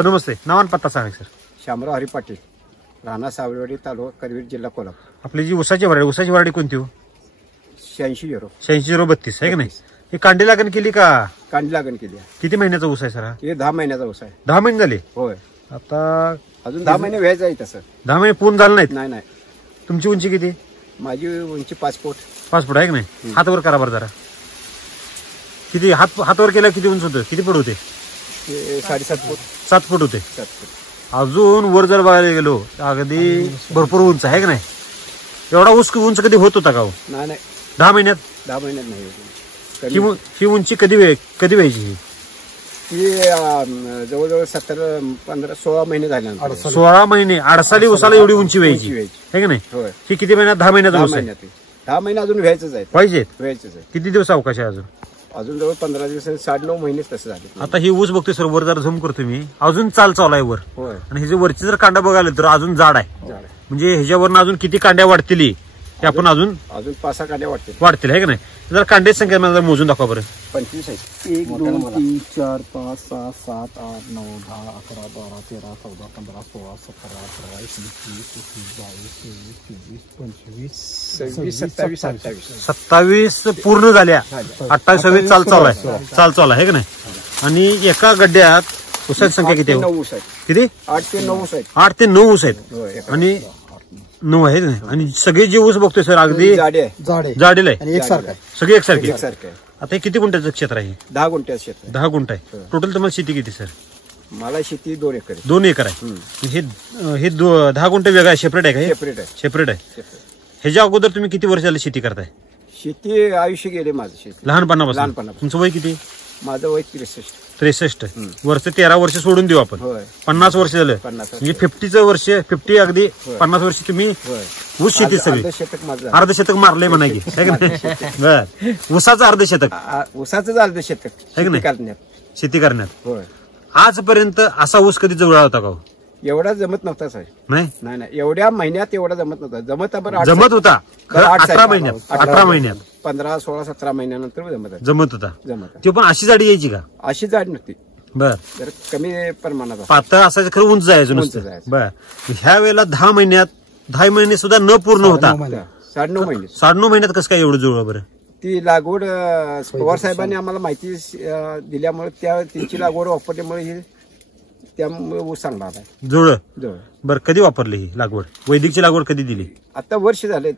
Sir नमस्ते, नाव आणि पत्ता सांगा सर. शामराव हरी पाटील, राणा सावळवाडी, तालुका करवीर, जिल्हा कोल्हापूर. आपली जी उसाची वराडी कोणती हो? 86-0 आहे की नाही? ही कांडी लागण केली का? कांडी लागण केली. किती महिन्याचा ऊस आहे सर हा? हे 10 महिन्याचा ऊस आहे. 10 महिने झाले. होय, आता अजून 10 महिने व्यायचं आहे. तसं 10 महिने पूर्ण झाले नाहीत. नाही. तुमची उंची किती? माझी उंची 5 फूट. 5 फूट आहे की नाही? हातवर करा बरं जरा. किती हातवर केलं किती उंच होतं? किती फूट होते? 7.5 फूट. 7 फूट होते. 7 फूट. अजून वर जर बघायला गेलो अगदी भरपूर उंच आहे की नाही? एवढा उंच कधी होत होता का हो? नाही 10 महिन्यात. 10 महिन्यात नाही. ही उंची कधी व्हायची? ही जवळजवळ 16 महिने झाले. 16 महिने अडसाली उसाला एवढी उंची व्हायची आहे की नाही? होय. ही किती महिन्यात? 10 महिन्यात ऊस आहे. 10 महिने अजून व्हायचंच आहे. व्हायचेच आहे. किती दिवस अवकाश आहे अजून? अजून जवळ 15 दिवस, 9.5 महिनेच तसं झाले. आता ही ऊस बघतोय सर, वर जरा झूम करतो मी, अजून चालू आहे वर. होय. आणि हे जे वरची जर कांडा बघायला तर अजून जाड आहे. म्हणजे ह्याच्यावरनं अजून किती कांड्या वाढतील ते आपण अजून 5-6 कांड्या वाढतील आहे की नाही? जर कांड्याची संख्या मला जर मोजून दाखवा बरं. 25 आहे. 1 2 3 4 5 6 7 8 9 10 11 12 13 14 15 16 17 18 19 20 21 22 23 27 पूर्ण झाल्या. 28 चालू आहे की नाही? आणि एका गड्ड्यात ऊसाची संख्या किती आहे? 9 ऊस आहे. किती? 8 ते 9 ऊस आहे. 8 ते 9 ऊस आहेत. आणि 9 आहे नाही? आणि सगळे जे ऊस बघतोय सर अगदी जाडेल आहे. सगळे एकसारखे. आता हे किती गुंठ्याचं क्षेत्र आहे? 10 गुंठ्याचं क्षेत्र. 10 गुंठ आहे. टोटल तुम्हाला शेती किती सर? मला शेती 2 एकर आहे. 2 एकर आहे. हे 10 गुंठ वेगळा आहे, सेपरेट आहे का? सेपरेट आहे. ह्याच्या अगोदर तुम्ही किती वर्ष झालं शेती करताय? शेती आयुष्य गेले माझं. शेती लहानपणापासून. तुमचं वय किती? माझं वय 63. 63 वर्ष. 13 वर्ष सोडून देऊ आपण. 50 वर्ष झालं. म्हणजे 50चं वर्ष, 50 अगदी 50 वर्ष तुम्ही ऊस शेती सगळी अर्धशतक मारलंय म्हणायची. बर, ऊसाचं अर्धशतक. ऊसाचं अर्धशतक आहे की नाही? शेती करण्यात. आजपर्यंत असा ऊस कधी जवळ होता का? एवढा जमत नव्हता साहेब. नाही एवढ्या महिन्यात एवढा जमत नव्हता. जमत होता 18 महिन्यात 15 16 17 महिन्यानंतर जमत होता. ते पण अशी जाडी यायची का? अशी जाड नव्हती. बर, कमी प्रमाणात पातळ असायचं, खरं उंच जायचं नुसतं. बर, ह्या वेळेला 10 महिने सुद्धा न पूर्ण होता. 9.5 महिन्यात कसं काय एवढं जुळलं बरं? ती लागवड पवार साहेबांनी आम्हाला माहिती दिल्यामुळे त्यांची लागवड वापरल्यामुळे त्यामुळे ऊस चांगला आला. जुळलं. बरं, कधी वापरली ही लागवड? वैदिकची लागवड कधी दिली? आता वर्ष झाले.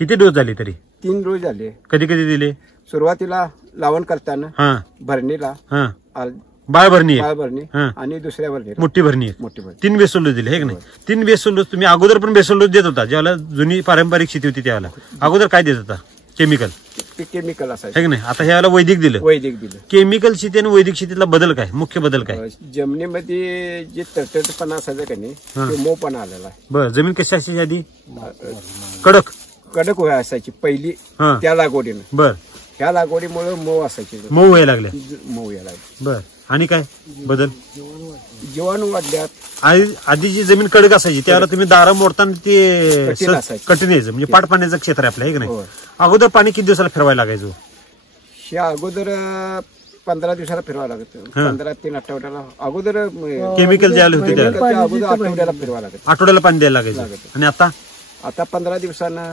किती डोस झाले तरी? 3 डोस झाले. कधी दिले? सुरुवातीला लावण करताना भरणीला बाळ भरणी आणि दुसऱ्या भरणी मोठी भरणी 3 बेसल डोस दिले आहे की नाही? 3 बेसल डोस तुम्ही अगोदर पण बेसल डोस देत होता ज्यावेळेला जुनी पारंपरिक शेती होती त्यावेळेला? अगोदर काय देत होता? केमिकल असायचं आहे की नाही? आता ह्याला वैदिक दिलं. केमिकल शेती आणि वैदिक शेतीतला बदल काय? मुख्य बदल काय? जमिनीमध्ये जे तडतडपणा असायचा का नाही, तो मऊपणा आलेला आहे. बरं, जमीन कशी असायची आधी? कडक असायची पहिली त्या लागवडीनं. बर, ह्या लागवडीमुळे मऊ असायची. मऊ व्हायला लागले. बर, आणि काय बदल? जीवाणू वाढल्यात. आधी जी जमीन कडक असायची त्यावेळेला तुम्ही दारा मोडताना ते कठीण यायचं, म्हणजे पाट पाण्याचं क्षेत्र आहे आपलं आहे की नाही? अगोदर पाणी किती दिवसाला फिरवायला लागायचं? ह्या अगोदर 15 दिवसाला फिरवायला लागत. 15 3 आठवड्याला अगोदर केमिकल द्यायला होते अगोदर आठवड्याला फिरवायला लागत. आठवड्याला पाणी द्यायला लागायचं. आणि आता 15 दिवसानं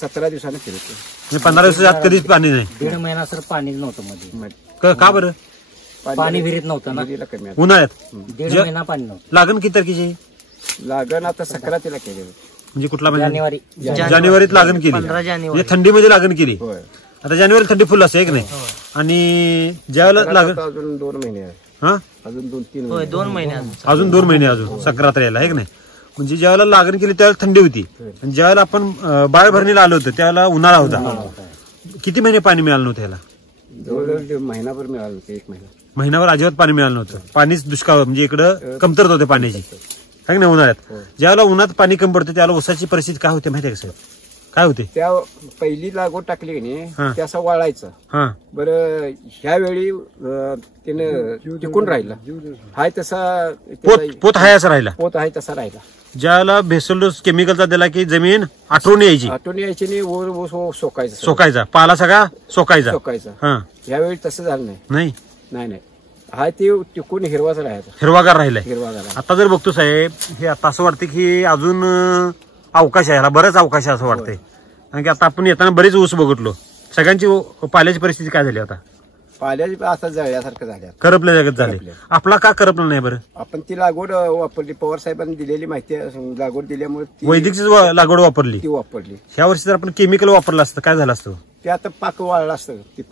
17 दिवसानं फिरतो. 15 दिवसात कधीच पाणी नाही. 1.5 महिना सर पाणीच नव्हतं मध्ये. का बरं? पाणी विहिरीत नव्हतं ना उन्हाळ्यात. 1.5 महिना पाणी नव्हतं. लागण किती तारखेची? लागण आता 11 केली. म्हणजे कुठला जानेवारी? जानेवारीत लागण केली. 15 जानेवारी थंडीमध्ये लागण केली. आता जानेवारी थंडी फुल असते की नाही? आणि ज्यावेळेला लागण अजून 2 महिने आहे. अजून 2 महिने अजून 2 महिने अजून सक्रात यायला आहे की नाही? म्हणजे ज्यावेळेला लागण केली त्यावेळेला थंडी होती. आणि ज्यावेळेला आपण बाळ भरणीला आलो होतो त्यावेळेला उन्हाळा होता. किती महिने पाणी मिळालं नव्हतं याला? जवळजवळ महिनाभर मिळालं होतं. 1 महिनाभर अजिबात पाणी मिळालं नव्हतं. पाणीच दुष्काळ, म्हणजे इकडं कमतरता होते पाण्याची आहे की नाही? उन्हाळ्यात ज्यावेळेला उन्हात पाणी कमी पडतं त्यावेळेला ऊसाची परिस्थिती काय होते माहिती आहे का साहेब? काय होते? त्या पहिली लागवड टाकली की नाही ते असं वाळायचं. बरं, ह्या वेळी त्यानं टिकून राहिला. हाय तसा पोत हाय असा राहिला. पोत आहे तसा राहिला. ज्याला भेसल डोस केमिकलचा दिला की जमीन आठवून यायची नाही, सोकायचा पाला सगळा सोकायचा. यावेळी तसं झालं नाही. हा ते टिकून हिरवाच राहायचा, हिरवागार राहिलाय. हिरवागार. आता जर बघतो साहेब, हे आता असं वाटतं की अजून अवकाश आहे, ह्याला बराच अवकाश आहे असं वाटतंय. कारण की आता आपण येताना बरेच ऊस बघितलो, सगळ्यांची पाल्याची परिस्थिती काय झाली आता? पाल्याची असं जळल्यासारखं झाल्या, करपल्या जगत झाले. आपला का करपलं नाही बरं? आपण ती लागवड वापरली, पवार साहेबांनी दिलेली माहिती लागवड दिल्यामुळे वैदिकची लागवड वापरली. ती वापरली. ह्या वर्षी जर आपण केमिकल वापरलं असतं काय झालं असतं? ते आता पाक वाळलं असतं, ती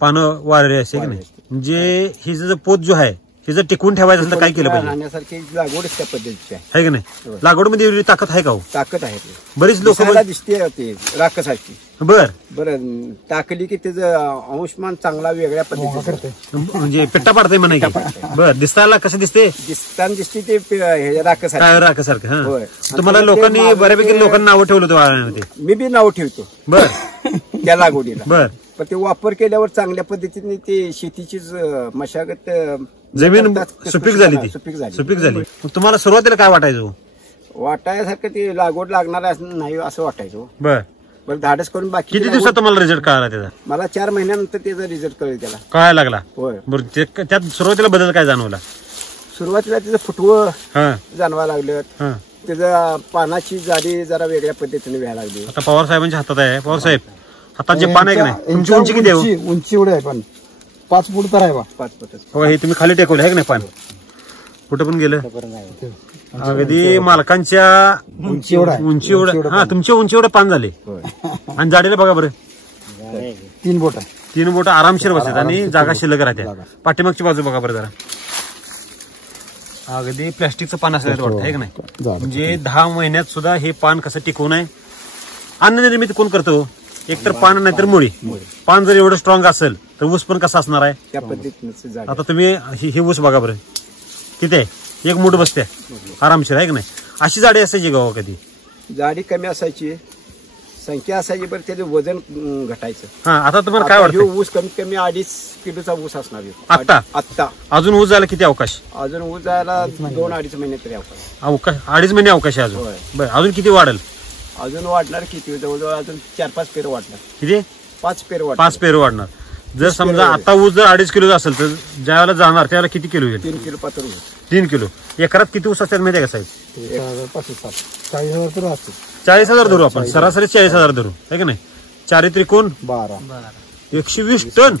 पानं वाळले असे की नाही. म्हणजे ही जर पोत जो आहे हे जर टिकवून ठेवायचं असेल तर काय केलं पाहिजे? राहण्यासारखी लागवडच त्या पद्धतीची आहे की नाही. लागवडमध्ये एवढी ताकद आहे का हो? ताकद आहे. बरीच लोक दिसते ते राखसारखी. बरं टाकली की त्याचं अंशमान चांगला वेगळ्या पद्धतीने म्हणजे पेट्टा पाडतंय म्हणा की. बरं दिसताना कसं दिसते? दिसताना दिसते ते राखसारखं. तुम्हाला लोकांनी बऱ्यापैकी लोकांना नावं ठेवलं होतं वाळण्यामध्ये. मी बी नाव ठेवतो बरं त्या लागवडीला. बरं पण ते वापर केल्यावर चांगल्या पद्धतीने ते शेतीचीच मशागत जमीन सुपीक झाली. सुपीक झाली. तुम्हाला सुरुवातीला काय वाटायचं? वाटायसारखं ते लागवड लागणार नाही असं वाटायचं. बरं धाडस करून बाकी किती दिवसात तुम्हाला रिझल्ट कळाला त्याचा? मला 4 महिन्यानंतर त्याचा रिझल्ट कळेल. त्याला कळायला लागला. होय. बरं त्यात सुरुवातीला बदल काय जाणवला? सुरुवातीला त्याचं फुटवं जाणवायला लागलं. त्याच्या पानाची जाडी जरा वेगळ्या पद्धतीने व्हायला लागली. आता पवार साहेबांच्या हातात आहे. पवार साहेब हातात जे पान आहे की नाही, तुमची उंची किती आहे? उंची एवढी आहे, पण 5 फूट तर आहे बा. 5 फूट. हो हे तुम्ही खाली टेकवलं आहे की नाही पान? कुठं पण गेलं अगदी मालकांच्या उंची एवढं. हा तुमच्या उंची एवढं पान झाले. आणि जाडीला बघा बरं 3 बोट. 3 बोट आरामशीर बसतात आणि जागा शिल्लक राहते. पाठीमागची बाजू बघा बरं जरा, अगदी प्लॅस्टिकचं पान असायला वाटतं आहे की नाही. म्हणजे 10 महिन्यात सुद्धा हे पान कसं टिकवून आहे. अन्न निर्मिती कोण करतो? एकतर पान नाहीतर मुळी. पान जर एवढं स्ट्रॉंग असेल तर ऊस पण कसा असणार आहे त्या पद्धतीने. आता तुम्ही हे ऊस बघा बरं किती आहे, 1 मूठ बसते आरामशीर आहे की नाही. अशी जाडी असायची गावा कधी? जाडी कमी असायची, संख्या असायची, बरं त्याचं वजन घटायचं. हा आता तुम्हाला काय वाटतं? ऊस कमीत कमी 2.5 किलोचा ऊस असणार आत्ता. अजून ऊस जायला किती अवकाश? अजून ऊस जायला 2-2.5 महिने तरी अवकाश. 2.5 महिने अवकाश आहे अजून. बरं अजून किती वाढेल? अजून वाढणार किती? जवळजवळ अजून 4-5 पेर वाढणार. किती? 5 पेर वाढणार. 5 पेर वाढणार. जर समजा आता ऊस जर 2.5 किलो असेल तर ज्यावेळेला जाणार त्यावेळेला किती किलो येईल? 3 किलो पात्र ऊस. 3 किलो. एकरात किती ऊस असतात माहिती आहे का साहेब? 40,000 तर असतो. 40,000 धरू आपण, सरासरी 40,000 धरू आहे की नाही. 4 त्रिकोण 12. 120 टन.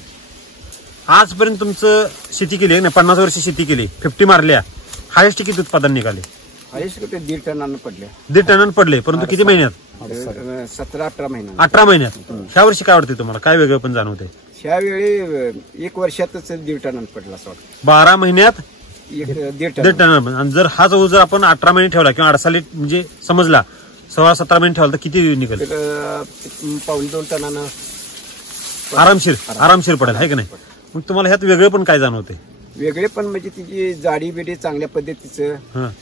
आजपर्यंत तुमचं शेती केली ना, 50 वर्ष शेती केली, 50 मारल्या, हायेस्ट किती उत्पादन निघाले? हायेस्ट 1.5 टनानं पडले. 1.5 टनानं पडले. परंतु किती महिन्यात? 17-18 महिन्यात. 18 महिन्यात. ह्या वर्षी काय वाटते तुम्हाला? काय वेगळं पण जाणवते? ह्यावेळी 1 वर्षातच 1.5 टनानं पडला असं वाटतं. 12 महिन्यात 1.5 टन. आणि जर हाच ऊस जर आपण 18 महिने ठेवला किंवा 18 म्हणजे समजला 16-17 महिने ठेवला तर किती निघेल? 1.5-2 टनानं आरामशीर पडेल आहे की नाही. मग तुम्हाला ह्यात वेगळं पण काय जाणवते? वेगळे पण म्हणजे तिची जाडी बिडी चांगल्या पद्धतीचं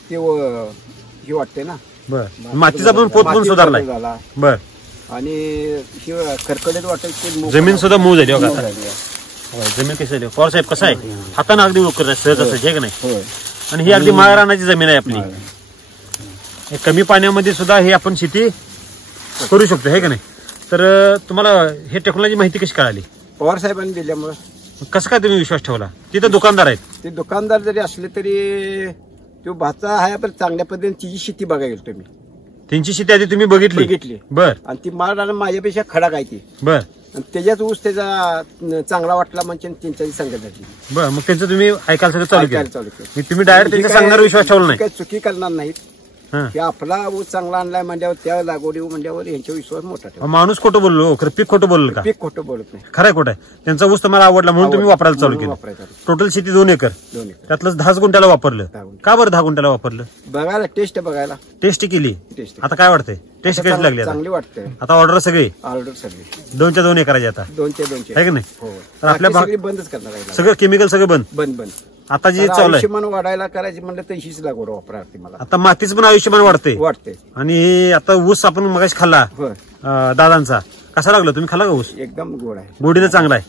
ते हे वाटते ना. बरं मातीचा पण पोत पण सुधारलाय. बर. आणि खरखडीत वाटत जमीन सुद्धा मऊ झाली बघा. जमीन कशी झाली पवार साहेब? कसं आहे, हाताने अगदी उकरत सहज असं आहे की नाही. आणि ही अगदी माळ रानाची जमीन आहे आपली. कमी पाण्यामध्ये सुद्धा हे आपण शेती करू शकतो आहे की नाही. तर तुम्हाला हे टेक्नॉलॉजी माहिती कशी कळाली? पवार साहेबांनी दिल्यामुळे. कसं काय तुम्ही विश्वास ठेवला? तिथं दुकानदार आहेत. ते दुकानदार जरी असले तरी तो भाचा आहे, पण चांगल्या पद्धतीने तिची शेती बघायला गेलो तुम्ही. त्यांची शेती आधी तुम्ही बघितली? बर. आणि ती माळ माझ्यापेक्षा खडा काय ती. बर. आणि त्याच्यात ऊस त्याचा चांगला वाटला म्हणजे त्यांच्याची संगत झाली. बरं मग त्यांचं तुम्ही ऐकायला सगळं चालू केलं. तुम्ही डायरेक्ट त्यांच्या सांगणार विश्वास ठेवला नाही? काही चुकी करणार नाहीत. आपला ऊस चांगला आणलाय म्हणल्यावर त्या लागवडी म्हणल्यावर यांचा विश्वास मोठा ठेवा. माणूस खोटं बोललो, खरं पीक खोटं बोललं का? पीक खोटं बोलत नाही. खरंय खोटं आहे? त्यांचा ऊस तुम्हाला आवडला म्हणून तुम्ही वापरायला चालू केलं. टोटल शेती 2 एकर, त्यातलं 10 गुंठ्याला वापरलं. का बरं 10 गुंठ्याला वापरलं? बघायला टेस्ट बघायला. टेस्ट केली. आता काय वाटतंय? टेस्ट कशी लागली? चांगली वाटते. आता ऑर्डर सगळी 2च्या 2 एकराची आता 2च्या आहे की नाही. तर आपल्या बंदच करणार सगळं केमिकल सगळं बंद. आता जे चालू आहे आयुष्यमान वाढायला करायची म्हणलं तर हीच लागवड वापरायची मला. आता मातीच पण आयुष्यमान वाढते. आणि आता ऊस आपण मगाशी खाल्ला दादांचा, कसा लागला? तुम्ही खाल्ला का ऊस? एकदम गोड आहे, गोडीला चांगला आहे,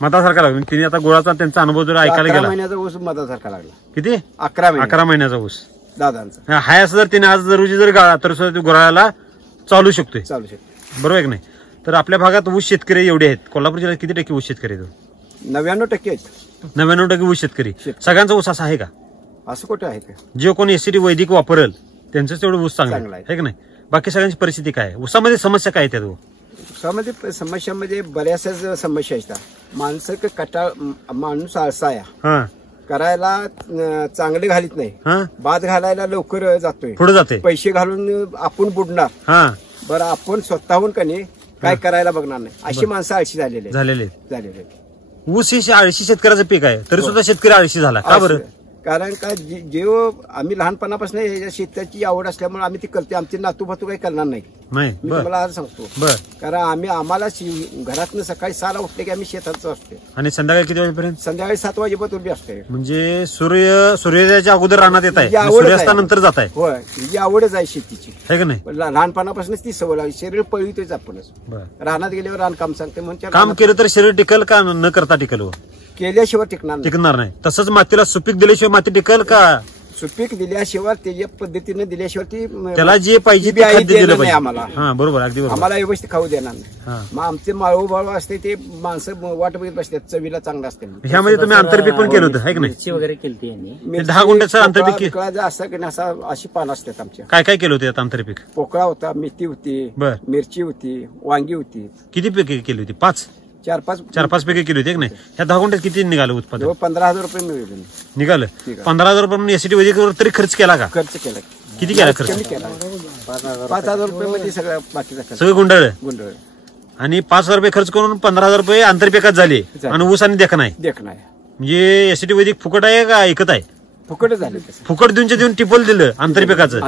मधासारखा लागला. तिने आता गोळाचा त्यांचा अनुभव जर ऐकायला गेला. 11 महिन्याचा ऊस मधासारखा लागला. किती? 11 महिन्याचा ऊस दादांचा. हाय असं जर तिने आज रोजी जर गाळा तर सुद्धा गुराळाला चालू शकतोय. बरोबर आहे की नाही. तर आपल्या भागात ऊस शेतकरी एवढे आहेत. कोल्हापूर जिल्ह्यात किती टक्के ऊस शेतकरी आहेत? 99% आहेत. 99% ऊस शेतकरी. सगळ्यांचा ऊस असा आहे का? असं कुठे आहे का? जे कोणी एसीटी वैदिक वापरेल त्यांचं तेवढं ऊस चांगला चांगला आहे. आहे की नाही? बाकी सगळ्यांची परिस्थिती काय आहे? ऊसामध्ये समस्या काय आहेत? ऊसामध्ये समस्यामध्ये बऱ्याचशा समस्या आहेत. माणसं माणूस आळसा आहे. हा करायला चांगले घालीत नाही. हा बाद घालायला लवकर जातोय. पुढे जाते. पैसे घालून आपण बुडणार. हा बरं आपण स्वतःहून कधी काय करायला बघणार नाही. अशी माणसं आळशी झालेली झालेले. आहेत. ऊस हे आळशी शेतकऱ्याचं पीक आहे तरी सुद्धा शेतकरी आळशी झाला का बरं? कारण का जे आम्ही लहानपणापासून या शेताची आवड असल्यामुळे आम्ही ती करते. आमचे नातू भातू काही करणार नाही. मी तुम्हाला आज सांगतो. कारण आम्हाला घरातनं सकाळी 6ला उठले की आम्ही शेतात असतो आणि संध्याकाळी किती वाजेपर्यंत? संध्याकाळी 7 वाजेपर्यंत उभी असते. म्हणजे सूर्योदयाच्या अगोदर रानात येत आहे, सूर्यास्तानंतर जात आहे. होय, ही आवडच आहे शेतीची आहे का नाही? लहानपणापासूनच ती सवय लागली. शरीर पळवितोच आपणच. रानात गेल्यावर रानकाम सांगते म्हणजे काम केलं तर शरीर टिकल का न करता टिकल? केल्याशिवाय टिकणार नाही. तसंच मातीला सुपीक दिल्याशिवाय माती टिकल का? सुपीक दिल्याशिवाय त्याच्या पद्धतीने दिल्याशिवाय ती त्याला जे पाहिजे ते खाद्य दिलं पाहिजे आम्हाला. हा बरोबर, अगदी बरोबर. आम्हाला व्यवस्थित खाऊ देणार नाही. मग आमचे माळू बाळू असते ते माणसं वाट बघत बसतात. चवीला चांगलं असते. ह्यामध्ये तुम्ही आंतरपीक पण केलं होतं आहे की नाही? वगैरे केली. 10 गुंठ्याचं आंतरपीक असं की अशी पानं असतात आमच्या. काय काय केलं होतं आंतरपीक? पोकळा होता, मेथी होती, मिरची होती, वांगी होती. किती पिके केली होती? 5 4-5 पैकी केली होती नाही? ह्या 10 गुंठ्यात किती निघालं उत्पादन? 15,000 रुपये मिळाले. निघालं 15,000 रुपये म्हणून एसीटी वैदिकवर तरी खर्च केला का? खर्च केला. किती केला खर्च? 5,000 रुपये मध्ये सगळं बाकीचा खर्च सगळं गुंडाळ. आणि 5,000 रुपये खर्च करून 15,000 रुपये आंतरपिकात झाले आणि ऊस आणि देखणा आहे. म्हणजे एसीटी वैदिक फुकट आहे का ऐकत आहे? फुकट झाले. फुकट देऊन टिपल दिलं आंतरपिकाचं.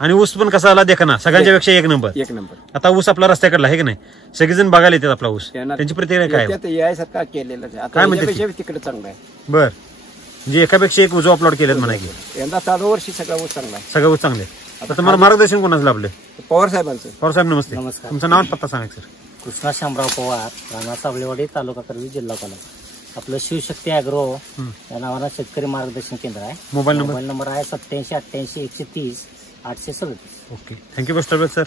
आणि ऊस पण कसा आला देखणा सगळ्यांच्या पेक्षा एक नंबर. आता ऊस आपला रस्त्याकडला आहे की नाही? सगळेजण बघायला येतात आपला ऊस. त्यांची प्रतिक्रिया काय? काय म्हणते तिकडे चांगला आहे. बर, म्हणजे एकापेक्षा एक उजवा प्लॉट केलेत म्हणा की. यंदा चालू वर्षी सगळा ऊस चांगला आहे. सगळं ऊस चांगले. आता तुम्हाला मार्गदर्शन कोणाचं लाभलं? पवार साहेबांचं. पवार साहेब नमस्ते. नमस्कार. तुमचं नाव पत्ता सांगा सर. कृष्णा शामराव पवार, राणा साबळेवाडी, तालुका करवी, जिल्हा कोल्हापूर. आपलं शिवशक्ती अॅग्रो या नावानं शेतकरी मार्गदर्शन केंद्र आहे. मोबाईल नंबर आहे 8788 130 837. Okay, thank you best of luck sir.